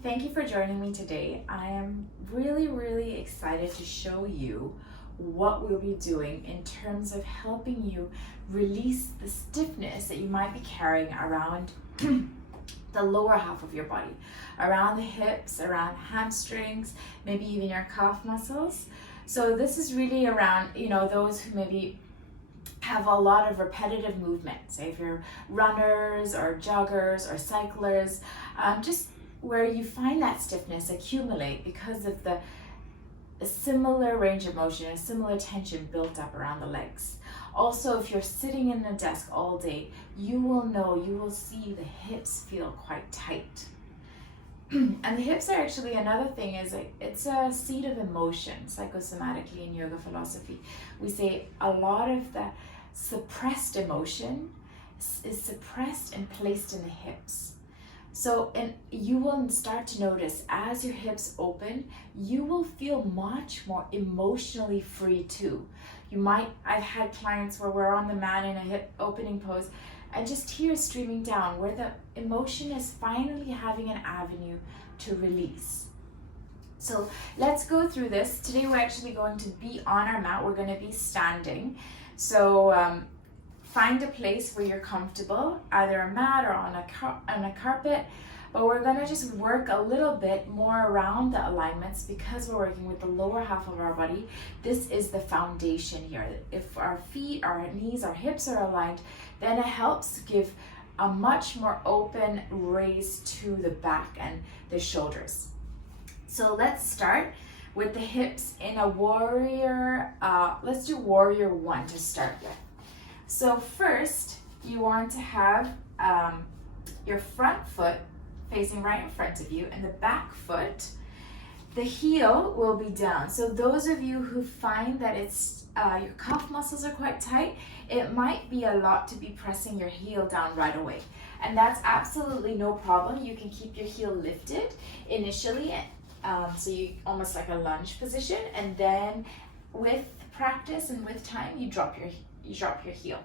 Thank you for joining me today. I am really excited to show you what we'll be doing in terms of helping you release the stiffness that you might be carrying around the lower half of your body, around the hips, around hamstrings, maybe even your calf muscles. So this is really around, those who maybe have a lot of repetitive movement. Say if you're runners or joggers or cyclers, just where you find that stiffness accumulate because of a similar range of motion, a similar tension built up around the legs. Also, if you're sitting in a desk all day, you will see the hips feel quite tight. And the hips are actually another thing, it's a seat of emotion, psychosomatically in yoga philosophy. We say a lot of the suppressed emotion is suppressed and placed in the hips. So, and you will start to notice as your hips open, you will feel much more emotionally free too. I've had clients where we're on the mat in a hip opening pose and just tears streaming down, where the emotion is finally having an avenue to release. So let's go through this. Today we're actually going to be on our mat. We're going to be standing. So find a place where you're comfortable, either a mat or on a carpet. But we're going to just work a little bit more around the alignments because we're working with the lower half of our body. This is the foundation here. If our feet, our knees, our hips are aligned, then it helps give a much more open raise to the back and the shoulders. So let's start with the hips in a warrior. Let's do warrior one to start with. So first, you want to have your front foot facing right in front of you, and the back foot, the heel will be down. So those of you who find that it's your calf muscles are quite tight, it might be a lot to be pressing your heel down right away. And that's absolutely no problem. You can keep your heel lifted initially, so you almost like a lunge position, and then with practice and with time, you drop your heel.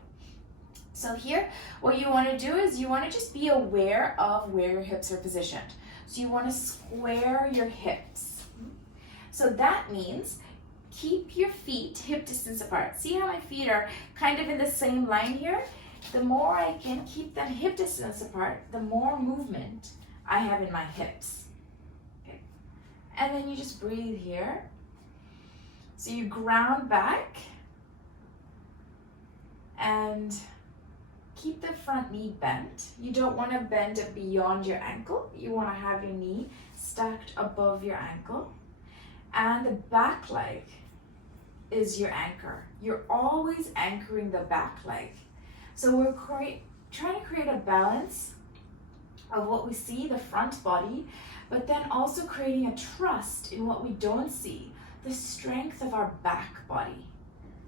So here, what you want to do is you want to just be aware of where your hips are positioned. So you want to square your hips. So that means keep your feet hip distance apart. See how my feet are kind of in the same line here? The more I can keep them hip distance apart, the more movement I have in my hips. Okay. And then you just breathe here. So you ground back and keep the front knee bent. You don't want to bend it beyond your ankle. You want to have your knee stacked above your ankle. And the back leg is your anchor. You're always anchoring the back leg. So we're trying to create a balance of what we see, the front body, but then also creating a trust in what we don't see, the strength of our back body.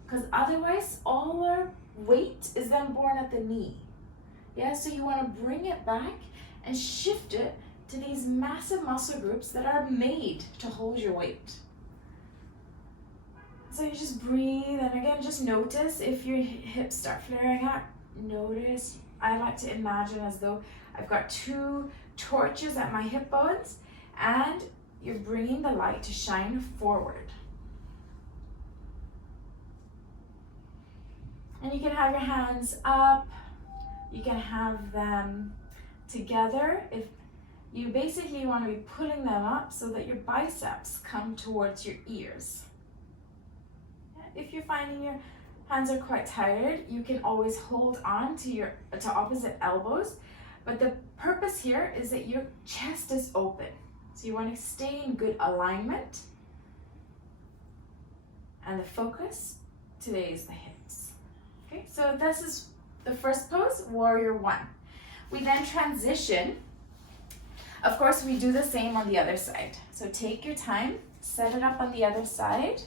Because otherwise, all our weight is then born at the knee. Yeah, so you want to bring it back and shift it to these massive muscle groups that are made to hold your weight. So you just breathe, and again, just notice if your hips start flaring up. Notice, I like to imagine as though I've got two torches at my hip bones, and you're bringing the light to shine forward. And you can have your hands up, you can have them together. If you basically want to be pulling them up so that your biceps come towards your ears. If you're finding your hands are quite tired, you can always hold on to opposite elbows. But the purpose here is that your chest is open. So you want to stay in good alignment. And the focus today is the hips. Okay, so this is the first pose, warrior one. We then transition. Of course, we do the same on the other side. So take your time, set it up on the other side,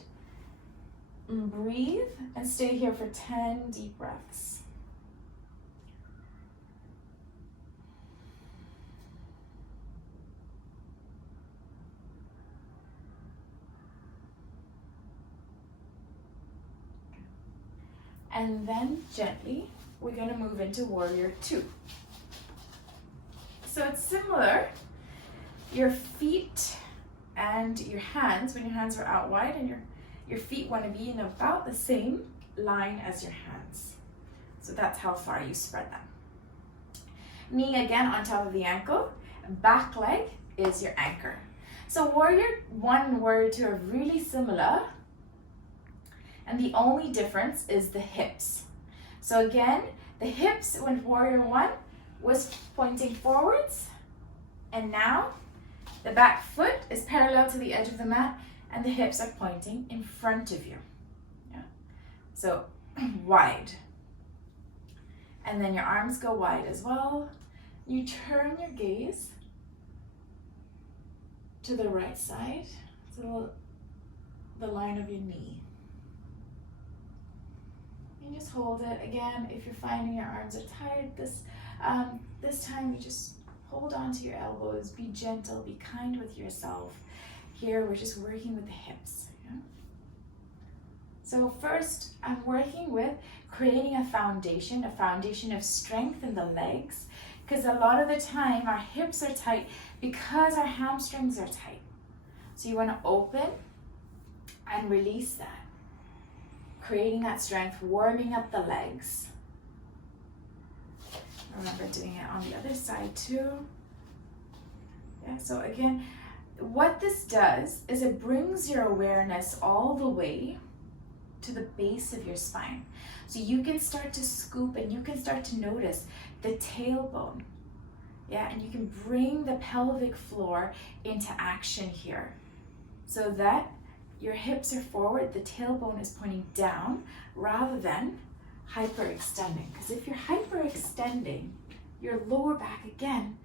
and breathe, and stay here for 10 deep breaths. And then gently, we're going to move into warrior two. So it's similar, your feet and your hands, when your hands are out wide, and your feet want to be in about the same line as your hands. So that's how far you spread them. Knee again on top of the ankle. Back leg is your anchor. So warrior 1 and warrior 2 are really similar, and the only difference is the hips. So again, the hips when warrior 1 was pointing forwards, and now the back foot is parallel to the edge of the mat and the hips are pointing in front of you. Yeah. So wide. And then your arms go wide as well. You turn your gaze to the right side, to the line of your knee. And just hold it. Again, if you're finding your arms are tired, this time you just hold on to your elbows, be gentle, be kind with yourself. Here we're just working with the hips. Yeah? So first I'm working with creating a foundation of strength in the legs, because a lot of the time our hips are tight because our hamstrings are tight. So you want to open and release that, creating that strength, warming up the legs. Remember doing it on the other side too. Yeah, so again, what this does is it brings your awareness all the way to the base of your spine. So you can start to scoop and you can start to notice the tailbone. Yeah, and you can bring the pelvic floor into action here so that your hips are forward, the tailbone is pointing down rather than hyperextending. Because if you're hyperextending, your lower back again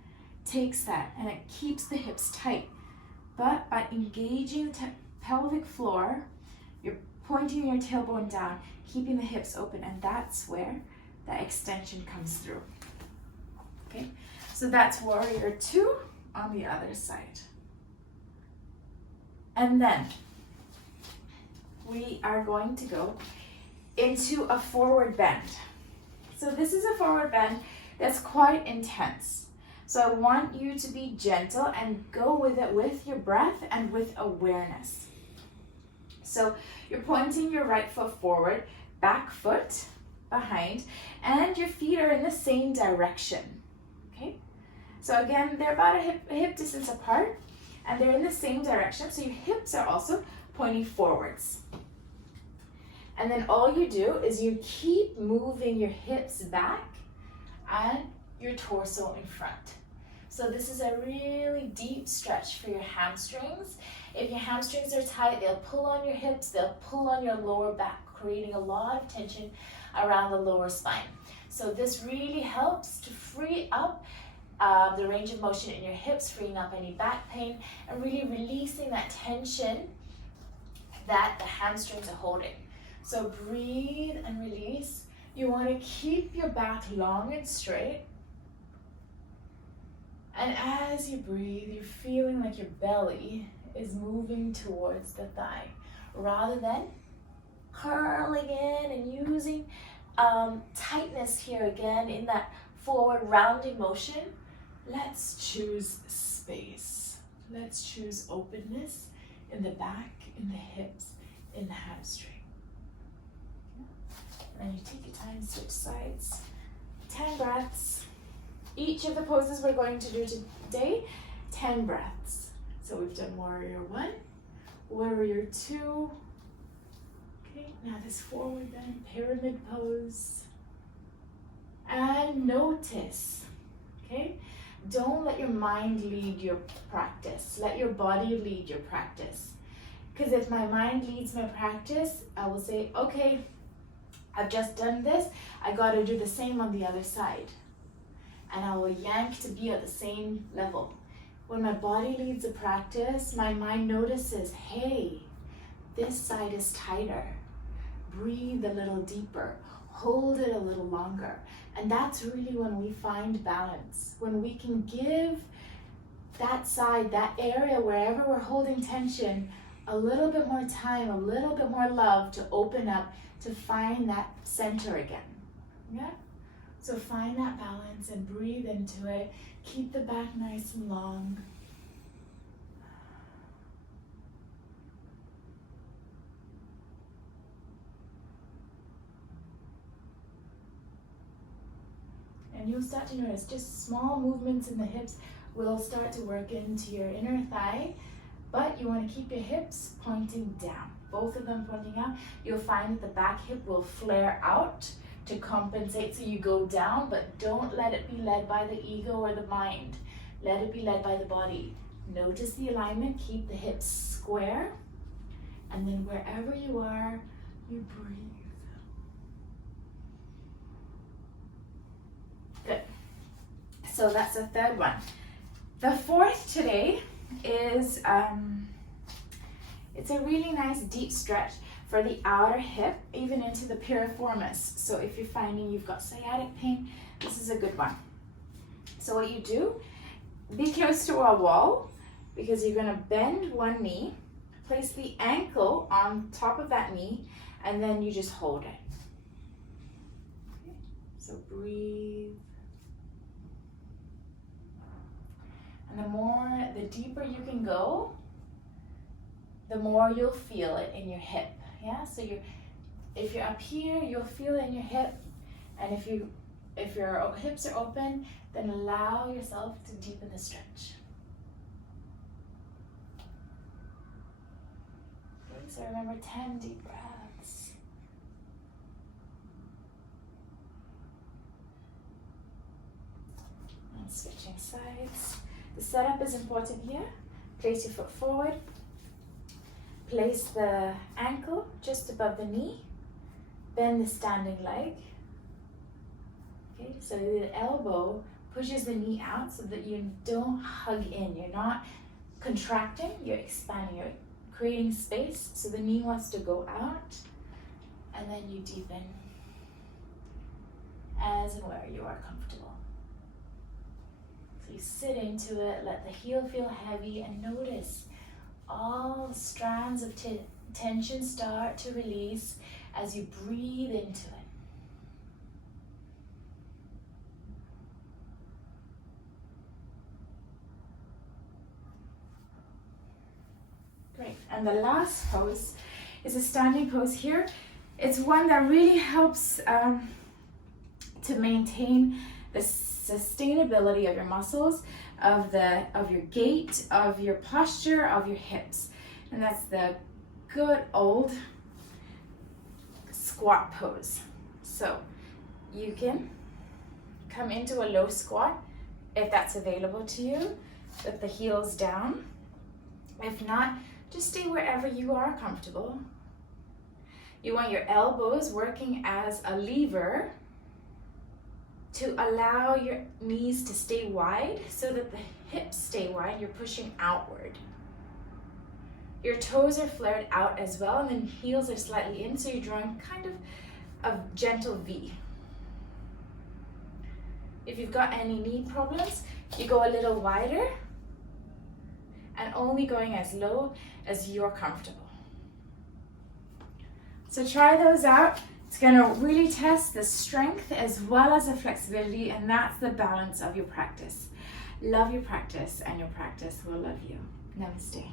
takes that and it keeps the hips tight. But by engaging the pelvic floor, you're pointing your tailbone down, keeping the hips open, and that's where that extension comes through. Okay, so that's warrior 2 on the other side. And then we are going to go into a forward bend. So this is a forward bend that's quite intense. So I want you to be gentle and go with it with your breath and with awareness. So you're pointing your right foot forward, back foot behind, and your feet are in the same direction. Okay? So again, they're about a hip distance apart, and they're in the same direction. So your hips are also pointing forwards. And then all you do is you keep moving your hips back and your torso in front. So this is a really deep stretch for your hamstrings. If your hamstrings are tight, they'll pull on your hips, they'll pull on your lower back, creating a lot of tension around the lower spine. So this really helps to free up the range of motion in your hips, freeing up any back pain, and really releasing that tension that the hamstrings are holding. So breathe and release. You want to keep your back long and straight. And as you breathe, you're feeling like your belly is moving towards the thigh rather than curling in and using tightness here again in that forward rounding motion. Let's choose space. Let's choose openness in the back, in the hips, in the hamstring. And then you take your time, switch sides. 10 breaths. Each of the poses we're going to do today, 10 breaths. So we've done warrior 1, warrior 2. Okay, now this forward bend, pyramid pose. And notice, okay? Don't let your mind lead your practice. Let your body lead your practice. Because if my mind leads my practice, I will say, okay, I've just done this. I got to do the same on the other side. And I will yank to be at the same level. When my body leads the practice, my mind notices, hey, this side is tighter. Breathe a little deeper. Hold it a little longer. And that's really when we find balance. When we can give that side, that area, wherever we're holding tension, a little bit more time, a little bit more love to open up, to find that center again. Yeah? So find that balance and breathe into it. Keep the back nice and long. And you'll start to notice just small movements in the hips will start to work into your inner thigh, but you want to keep your hips pointing down, both of them pointing out. You'll find that the back hip will flare out to compensate, so you go down, but don't let it be led by the ego or the mind. Let it be led by the body. Notice the alignment, keep the hips square, and then wherever you are, you breathe. Good. So that's the third one. The fourth today is, it's a really nice deep stretch for the outer hip, even into the piriformis. So if you're finding you've got sciatic pain, this is a good one. So what you do, be close to a wall, because you're gonna bend one knee, place the ankle on top of that knee, and then you just hold it. Okay. So breathe. And the deeper you can go, the more you'll feel it in your hip. Yeah, so if you're up here, you'll feel it in your hip, and if your hips are open, then allow yourself to deepen the stretch. Okay, so remember 10 deep breaths. And switching sides. The setup is important here. Place your foot forward. Place the ankle just above the knee. Bend the standing leg. Okay, so the elbow pushes the knee out so that you don't hug in. You're not contracting, you're expanding. You're creating space, so the knee wants to go out. And then you deepen as and where you are comfortable. So you sit into it, let the heel feel heavy, and notice all the strands of tension start to release as you breathe into it. Great. And the last pose is a standing pose here. It's one that really helps to maintain the sustainability of your muscles, of your gait, of your posture, of your hips. And that's the good old squat pose. So you can come into a low squat if that's available to you, with the heels down. If not, just stay wherever you are comfortable. You want your elbows working as a lever to allow your knees to stay wide so that the hips stay wide. You're pushing outward. Your toes are flared out as well, and then heels are slightly in, so you're drawing kind of a gentle V. If you've got any knee problems, you go a little wider and only going as low as you're comfortable. So try those out. It's going to really test the strength as well as the flexibility, and that's the balance of your practice. Love your practice, and your practice will love you. Namaste.